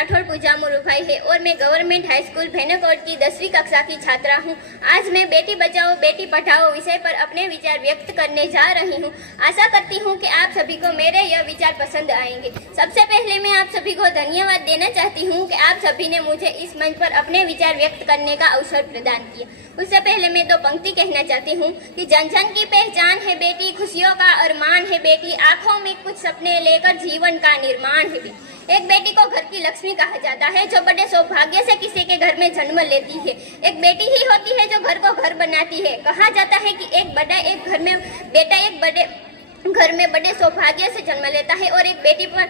राठौड़ पूजा मुरुभाई है और मैं गवर्नमेंट हाई स्कूल भेनाकोट की 10वीं कक्षा की छात्रा हूँ। आज मैं बेटी बचाओ बेटी पढ़ाओ विषय पर अपने विचार व्यक्त करने जा रही हूँ। आशा करती हूँ कि आप सभी को मेरे यह विचार पसंद आएंगे। सबसे पहले मैं आप सभी को धन्यवाद देना चाहती हूँ कि आप सभी ने मुझे इस मंच पर अपने विचार व्यक्त करने का अवसर प्रदान किया। उससे पहले मैं दो पंक्ति कहना चाहती हूँ कि जन जन की पहचान है बेटी, खुशियों का अरमान है बेटी, आंखों में कुछ सपने लेकर जीवन का निर्माण है बेटी। एक बेटी को घर की लक्ष्मी कहा जाता है जो बड़े सौभाग्य से किसी के घर में जन्म लेती है। एक बेटी ही होती है जो घर को घर बनाती है। कहा जाता है कि एक घर में बड़े सौभाग्य से जन्म लेता है और एक बेटी पर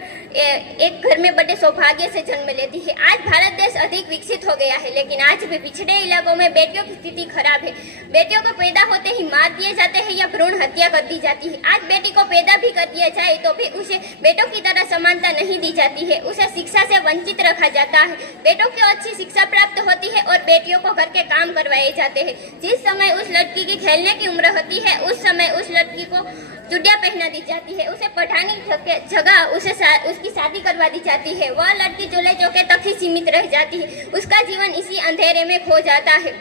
एक घर में बड़े सौभाग्य से जन्म लेती है। आज भारत देश अधिक विकसित हो गया है, लेकिन आज भी पिछड़े इलाकों में बेटियों की स्थिति खराब है। बेटियों को पैदा होते ही मार दिए जाते हैं या भ्रूण हत्या कर दी जाती है। आज बेटी को पैदा भी कर दिया जाए तो भी उसे बेटों की तरह समानता नहीं दी जाती है। उसे शिक्षा से वंचित रखा जाता है। बेटों को अच्छी शिक्षा प्राप्त होती है और बेटियों को घर के काम करवाए जाते हैं। जिस समय उस लड़की की खेलने की उम्र होती है उस समय उस लड़की को चुड़िया पहना दी जाती है। उसे पढ़ाने की जगह उसकी शादी करवा दी जाती है। वह लड़की चूल्हे चौके तक ही सीमित रह जाती है। उसका जीवन इसी अंधेरे में खो जाता है।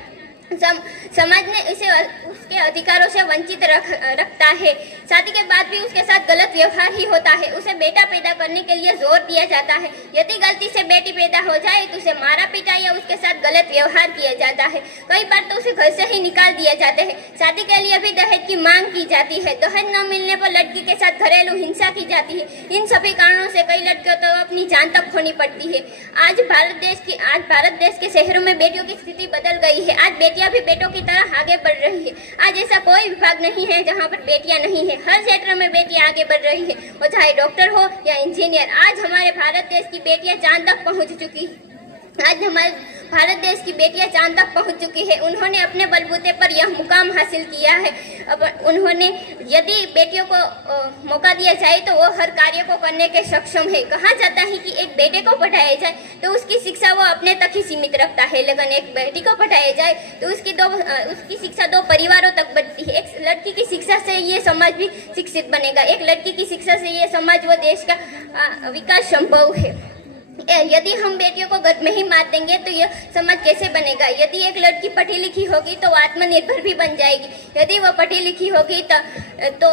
समाज ने उसे उसके अधिकारों से वंचित रखता है। शादी के बाद भी उसके साथ गलत व्यवहार ही होता है। उसे बेटा पैदा करने के लिए जोर दिया जाता है। यदि गलती से बेटी पैदा हो जाए तो उसे मारा पीटा या उसके साथ गलत व्यवहार किया जाता है। कई बार तो उसे घर से ही निकाल दिया जाता है। शादी के लिए भी दहेज की मांग की जाती है। दहेज न मिलने पर लड़की के साथ घरेलू हिंसा की जाती है। इन सभी कारणों से कई लड़कियों तो अपनी जान तक खोनी पड़ती है। आज भारत देश के शहरों में बेटियों की स्थिति बदल गई है। आज बेटियां भी बेटों की तरह आगे बढ़ रही है। आज ऐसा कोई विभाग नहीं है जहां पर बेटियां नहीं है। हर क्षेत्र में बेटियां आगे बढ़ रही है, वो चाहे डॉक्टर हो या इंजीनियर। आज हमारे भारत देश की बेटियां चांद तक पहुंच चुकी है। आज हमारे भारत देश की बेटियां चांद तक पहुंच चुकी है। उन्होंने अपने बलबूते पर यह मुकाम हासिल किया है। अब उन्होंने यदि बेटियों को मौका दिया जाए तो वो हर कार्य को करने के सक्षम है। कहा जाता है कि एक बेटे को पढ़ाया जाए तो उसकी शिक्षा वो अपने तक ही सीमित रखता है, लेकिन एक बेटी को पढ़ाया जाए तो उसकी शिक्षा दो परिवारों तक बढ़ती है। एक लड़की की शिक्षा से ये समाज भी शिक्षित बनेगा। एक लड़की की शिक्षा से ये समाज व देश का विकास संभव है। यदि हम बेटियों को घर में ही मार देंगे तो यह समाज कैसे बनेगा। यदि एक लड़की पढ़ी लिखी होगी तो वो आत्मनिर्भर भी बन जाएगी। यदि वो पढ़ी लिखी होगी तो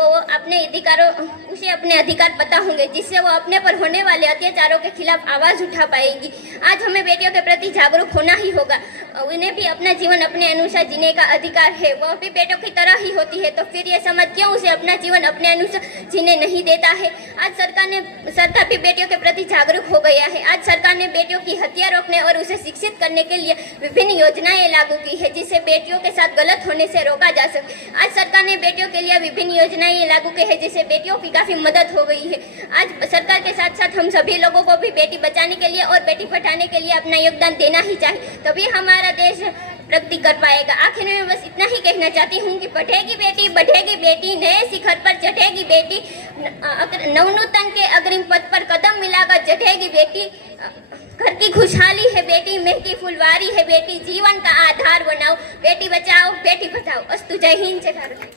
उसे अपने अधिकार पता होंगे, जिससे वो अपने पर होने वाले अत्याचारों के खिलाफ आवाज उठा पाएगी। आज हमें बेटियों के प्रति जागरूक होना ही होगा। उन्हें भी अपना जीवन अपने अनुसार जीने का अधिकार है। वह भी बेटों की तरह ही होती है, तो फिर यह समाज क्यों उसे अपना जीवन अपने अनुसार जीने नहीं देता है। आज सरकार भी बेटियों के प्रति जागरूक हो गया है। आज सरकार ने बेटियों की हत्या रोकने और उसे शिक्षित करने के लिए विभिन्न योजनाएं लागू की है, जिससे बेटियों के साथ गलत होने से रोका जा सके। आज सरकार ने बेटियों के लिए विभिन्न योजनाएं लागू की है, जिससे बेटियों की काफी मदद हो गई है। आज सरकार के साथ साथ हम सभी लोगों को भी बेटी बचाने के लिए और बेटी पढ़ाने के लिए अपना योगदान देना ही चाहिए, तभी हमारा देश प्रगति कर पाएगा। आखिर में बस इतना ही कहना चाहती हूँ कि पढ़ेगी बेटी बढ़ेगी बेटी, नए शिखर पर चढ़ेगी बेटी, नवनूतन के अग्रिम पद पर कदम मिलाकर चढ़ेगी बेटी। घर की खुशहाली है बेटी, महकी फुलवारी है बेटी, जीवन का आधार बनाओ। बेटी बचाओ बेटी पढ़ाओ। अस्तु। जय हिंद, जय भारत।